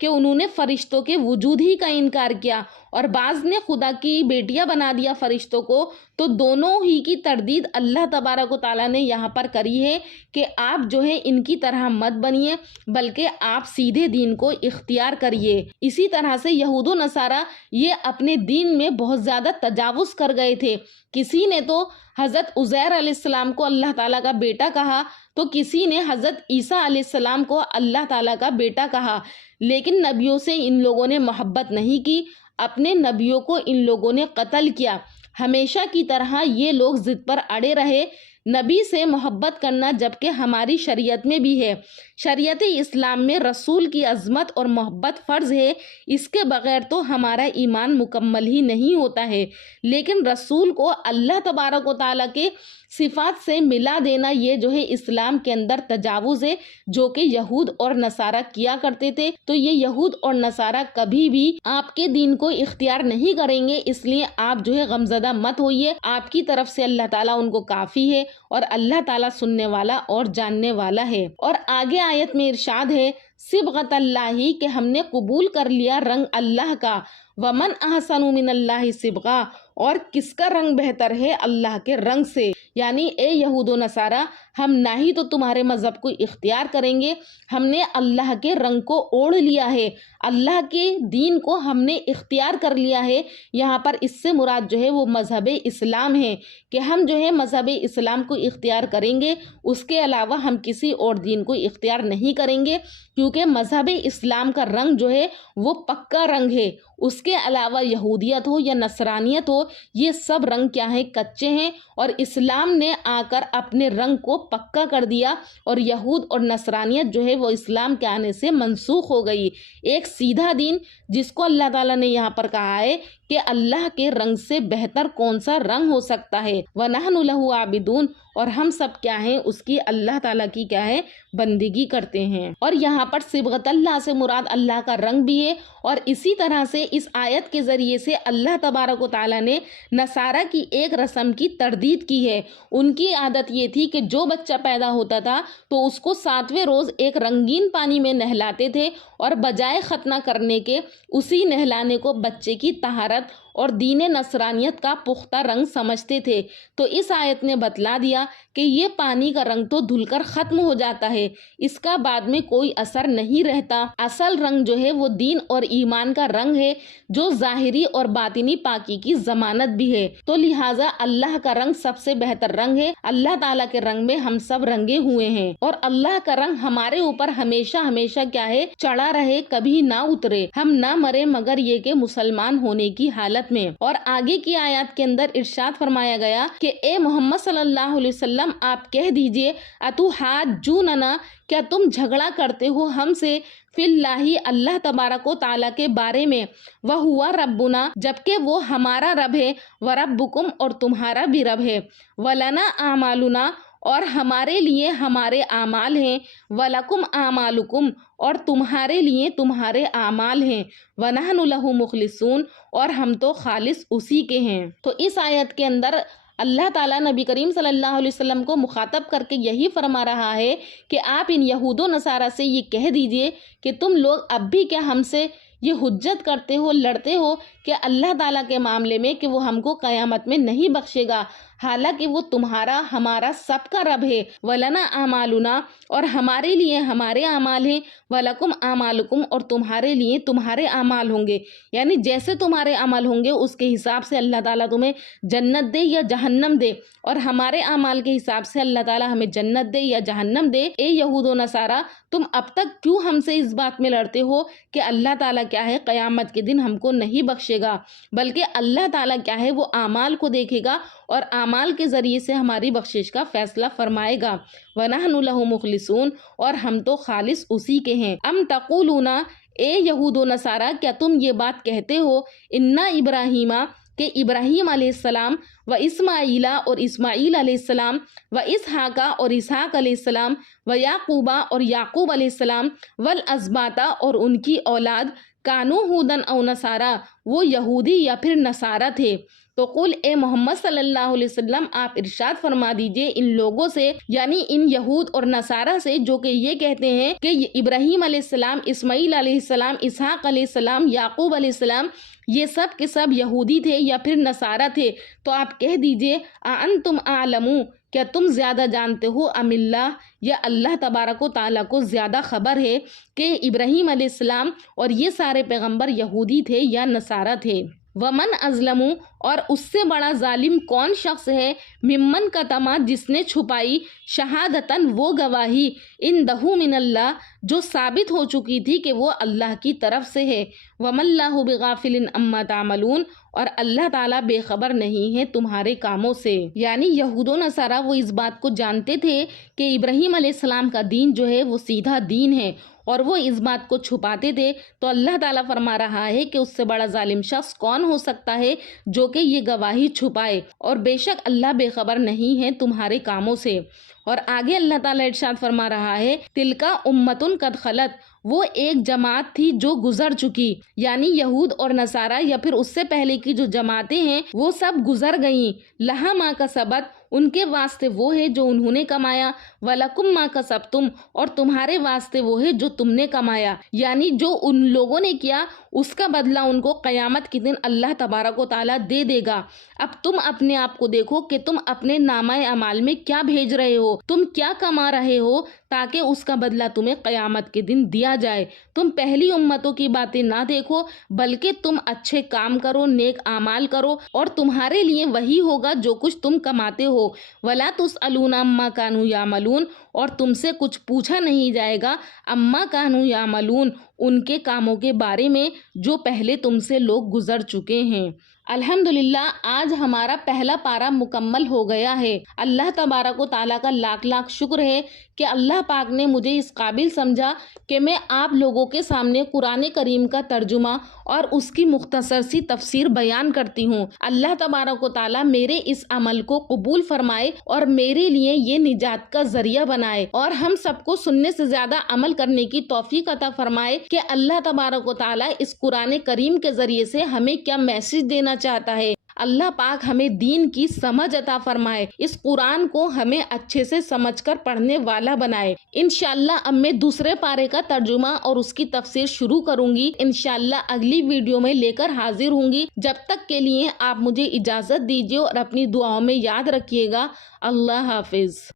کہ انہوں نے فرشتوں کے وجود ہی کا انکار کیا اور بعض نے خدا کی بیٹیاں بنا دیا فرشتوں کو، تو دونوں ہی کی تردید اللہ تبارک و تعالیٰ نے یہاں پر کری ہے کہ آپ جو ہے ان کی طرح مت بنیے، بلکہ آپ سیدھے دین کو اختیار کریے۔ اسی طرح سے یہود و نصارہ یہ اپنے دین میں بہت زیادہ تجاوز کر گئے تھے۔ کسی نے تو حضرت عزیر علیہ السلام کو اللہ تعالیٰ کا بیٹا کہا، تو کسی نے حضرت عیسیٰ علیہ السلام کو اللہ تعالیٰ کا بیٹا کہا، لیکن نبیوں سے ان لوگوں نے محبت نہیں کی، اپنے نبیوں کو ان لوگوں نے قتل کیا۔ ہمیشہ کی طرح یہ لوگ ضد پر اڑے رہے۔ نبی سے محبت کرنا جبکہ ہماری شریعت میں بھی ہے، شریعت اسلام میں رسول کی عظمت اور محبت فرض ہے، اس کے بغیر تو ہمارا ایمان مکمل ہی نہیں ہوتا ہے، لیکن رسول کو اللہ تبارک و تعالیٰ کے صفات سے ملا دینا یہ جو ہے اسلام کے اندر تجاوز ہے، جو کہ یہود اور نصارہ کیا کرتے تھے۔ تو یہ یہود اور نصارہ کبھی بھی آپ کے دین کو اختیار نہیں کریں گے، اس لیے آپ جو ہے غمزدہ مت ہوئیے، آپ کی طرف سے اللہ تعالیٰ ان کو کافی ہے اور اللہ تعالیٰ سننے والا اور جاننے والا ہے۔ اور آگے آیت میں ارشاد ہے صبغۃ اللہ، کہ ہم نے قبول کر لیا رنگ اللہ کا، ومن احسن من اللہ صبغہ، اور کس کا رنگ بہتر ہے اللہ کے رنگ سے، یعنی اے یہود و نصارہ ہم نہ ہی تو تمہارے مذہب کو اختیار کریں گے، ہم نے اللہ کے رنگ کو اوڑھ لیا ہے، اللہ کے دین کو ہم نے اختیار کر لیا ہے۔ یہاں پر اس سے مراد جو ہے وہ مذہب اسلام ہے کہ ہم جو ہے مذہب اسلام کو اختیار کریں گے، اس کے علاوہ ہم کسی اور دین کو اختیار نہیں کریں گے، کیونکہ مذہب اسلام کا رنگ جو ہے وہ پکا رنگ ہے، اس کے علاوہ یہودیت ہو یا نصرانیت ہو یہ سب رنگ کیا ہیں، کچے ہیں، اور اسلام نے آ کر اپنے رنگ کو پکا کر دیا اور یہود اور نصرانیت جو ہے وہ اسلام کے آنے سے منسوخ ہو گئی۔ ایک سیدھا دین جس کو اللہ تعالیٰ نے یہاں پر کہا ہے کہ اللہ کے رنگ سے بہتر کون سا رنگ ہو سکتا ہے، وَنَحْنُ لَهُ عَابِدُونَ، اور ہم سب کیا ہیں اس کی اللہ تعالیٰ کی کیا ہے بندگی کرتے ہیں۔ اور یہاں پر صبغت اللہ سے مراد اللہ کا رنگ بھی ہے، اور اسی طرح سے اس آیت کے ذریعے سے اللہ تبارک و تعالیٰ نے نصارہ کی ایک رسم کی تردید کی ہے۔ ان کی عادت یہ تھی کہ جو بچہ پیدا ہوتا تھا تو اس کو 7ویں روز ایک رنگین پانی میں نہلاتے تھے، اور بجائے ختنہ کرنے کے اسی نہلانے کو بچے کی طہارت اور دین نصرانیت کا پختہ رنگ سمجھتے تھے۔ تو اس آیت نے بتلا دیا کہ یہ پانی کا رنگ تو دھل کر ختم ہو جاتا ہے، اس کا بعد میں کوئی اثر نہیں رہتا، اصل رنگ جو ہے وہ دین اور ایمان کا رنگ ہے، جو ظاہری اور باطنی پاکی کی ضمانت بھی ہے۔ تو لہٰذا اللہ کا رنگ سب سے بہتر رنگ ہے، اللہ تعالیٰ کے رنگ میں ہم سب رنگے ہوئے ہیں، اور اللہ کا رنگ ہمارے اوپر ہمیشہ ہمیشہ کیا ہے چڑھا رہے، کبھی نہ اترے، ہم نہ مرے مگر یہ کہ مسلمان ہونے کی حالت میں۔ اور آگے کی آیات کے اندر ارشاد فرمایا گیا کہ اے محمد صلی اللہ علیہ وسلم آپ کہہ دیجئے اتحاجوننا، کیا تم جھگڑا کرتے ہو ہم سے فی اللہ اللہ تبارک و تعالیٰ کے بارے میں، وہو ربنا جبکہ وہ ہمارا رب ہے، وربکم اور تمہارا بھی رب ہے، ولنا اعمالنا اور ہمارے لیے ہمارے اعمال ہیں، وَلَكُمْ أَعْمَالُكُمْ اور تمہارے لیے تمہارے اعمال ہیں، وَنَحْنُ لَهُ مُخْلِصُونَ اور ہم تو خالص اسی کے ہیں۔ تو اس آیت کے اندر اللہ تعالیٰ نبی کریم صلی اللہ علیہ وسلم کو مخاطب کر کے یہی فرما رہا ہے کہ آپ ان یہود و نصارہ سے یہ کہہ دیجئے کہ تم لوگ اب بھی کیا ہم سے یہ حجت کرتے ہو، لڑتے ہو کہ اللہ تعالیٰ کے معاملے میں کہ وہ ہم کو قیامت میں نہیں بخشے گا، حالانکہ وہ تمہارا ہمارا سب کا رب ہے، وَلَنَا أَعْمَالُنَا اور ہمارے لیے ہمارے اعمال ہیں، وَلَكُمْ أَعْمَالُكُمْ اور تمہارے لیے تمہارے اعمال ہوں گے، یعنی جیسے تمہارے عمل ہوں گے اس کے حساب سے اللہ تعالیٰ تمہیں جنت دے یا جہنم دے، اور ہمارے اعمال کے حساب سے اللہ تعالیٰ ہمیں جنت دے یا جہنم دے۔ اے یہود و نصارہ تم اب تک کیوں ہم سے اس بات میں لڑتے ہو کہ اللہ تعالیٰ کیا ہے قیامت کے دن ہم کو نہیں بخشے گا، بلکہ اللہ تعالیٰ کیا ہے وہ اعمال کو دیکھے گا اور اعمال کے ذریعے سے ہماری بخشش کا فیصلہ فرمائے گا، وَنَحْنُ لَهُ مُخْلِصُونَ اور ہم تو خالص اسی کے ہیں۔ ام تقولون اے یہود و نصارہ کیا تم یہ بات کہتے ہو انا ابراہیمہ کہ ابراہیم علیہ السلام و اسماعیلہ اور اسماعیل علیہ السلام و اسحاقہ اور اسحاق علیہ السلام و یعقوبہ اور یعقوب علیہ السلام والاسباطہ اور ان کی اولاد کانو ہودن او نصارہ وہ یہودی یا پھر نصارہ تھے، تو قل اے محمد صلی اللہ علیہ وسلم آپ ارشاد فرما دیجئے ان لوگوں سے، یعنی ان یہود اور نصارہ سے جو کہ یہ کہتے ہیں کہ ابراہیم علیہ السلام، اسماعیل علیہ السلام، اسحاق علیہ السلام، یعقوب علیہ السلام یہ سب کے سب یہودی تھے یا پھر نصارہ تھے، تو آپ کہہ دیجئے اَأَنتُمْ أَعْلَمُ، کیا تم زیادہ جانتے ہو ام اللہ، یا اللہ تبارک و تعالیٰ کو زیادہ خبر ہے کہ ابراہیم علیہ السلام اور یہ سارے پیغمبر یہودی تھے یا نصارہ تھے؟ ومن ازلم، اور اس سے بڑا ظالم کون شخص ہے، ممن کا تما جس نے چھپائی، شہادتن وہ گواہی، اندہ من اللہ جو ثابت ہو چکی تھی کہ وہ اللہ کی طرف سے ہے، وما اللہ بغافل عما تعملون، اور اللہ تعالیٰ بے خبر نہیں ہے تمہارے کاموں سے۔ یعنی یہود و نصارہ وہ اس بات کو جانتے تھے کہ ابراہیم علیہ السلام کا دین جو ہے وہ سیدھا دین ہے، اور وہ اس بات کو چھپاتے تھے، تو اللہ تعالیٰ فرما رہا ہے کہ اس سے بڑا ظالم شخص کون ہو سکتا ہے جو کہ یہ گواہی چھپائے، اور بے شک اللہ بے خبر نہیں ہے تمہارے کاموں سے۔ اور آگے اللہ تعالیٰ ارشاد فرما رہا ہے تلکا امتن قد خلت، وہ ایک جماعت تھی جو گزر چکی، یعنی یہود اور نصارہ یا پھر اس سے پہلے کی جو جماعتیں ہیں وہ سب گزر گئیں، لہا ما کسبت، ان کے واسطے وہ ہے جو انہوں نے کمایا، وَلَكُمْ مَا كَسَبْتُمْ، اور تمہارے واسطے وہ ہے جو تم نے کمایا، یعنی جو ان لوگوں نے کیا اس کا بدلہ ان کو قیامت کے دن اللہ تبارک و تعالیٰ دے دے گا۔ اب تم اپنے آپ کو دیکھو کہ تم اپنے نامہ اعمال میں کیا بھیج رہے ہو، تم کیا کما رہے ہو، تاکہ اس کا بدلہ تمہیں قیامت کے دن دیا جائے۔ تم پہلی امتوں کی باتیں نہ دیکھو بلکہ تم اچھے کام کرو، نیک اعمال کرو، اور تمہارے لیے وہی ہوگا جو کچھ تم کماتے ہو۔ وَلَا تُسْأَلُونَ عَمَّا كَانُوا يَعْمَلُونَ، اور تم سے کچھ پوچھا نہیں جائے گا، عَمَّا كَانُوا يَعْمَلُونَ، ان کے کاموں کے بارے میں جو پہلے تم سے لوگ گزر چکے ہیں۔ الحمدللہ آج ہمارا پہلا پارہ مکمل ہو گیا ہے۔ اللہ تبارک و تعالیٰ کا لاکھ لاکھ شکر ہے کہ اللہ پاک نے مجھے اس قابل سمجھا کہ میں آپ لوگوں کے سامنے قرآن کریم کا ترجمہ اور اس کی مختصر سی تفسیر بیان کرتی ہوں۔ اللہ تبارک و تعالیٰ میرے اس عمل کو قبول فرمائے اور میرے لیے یہ نجات کا ذریعہ بنائے، اور ہم سب کو سننے سے زیادہ عمل کرنے کی توفیق عطا فرمائے کہ اللہ تبارک و تعالیٰ اس قرآن کریم کے ذریعے سے ہمیں کیا میسج دینا چاہتا ہے۔ اللہ پاک ہمیں دین کی سمجھ عطا فرمائے، اس قرآن کو ہمیں اچھے سے سمجھ کر پڑھنے والا بنائے۔ انشاءاللہ اب میں دوسرے پارے کا ترجمہ اور اس کی تفسیر شروع کروں گی، انشاءاللہ اگلی ویڈیو میں لے کر حاضر ہوں گی۔ جب تک کے لیے آپ مجھے اجازت دیجیے اور اپنی دعاؤں میں یاد رکھیے گا۔ اللہ حافظ۔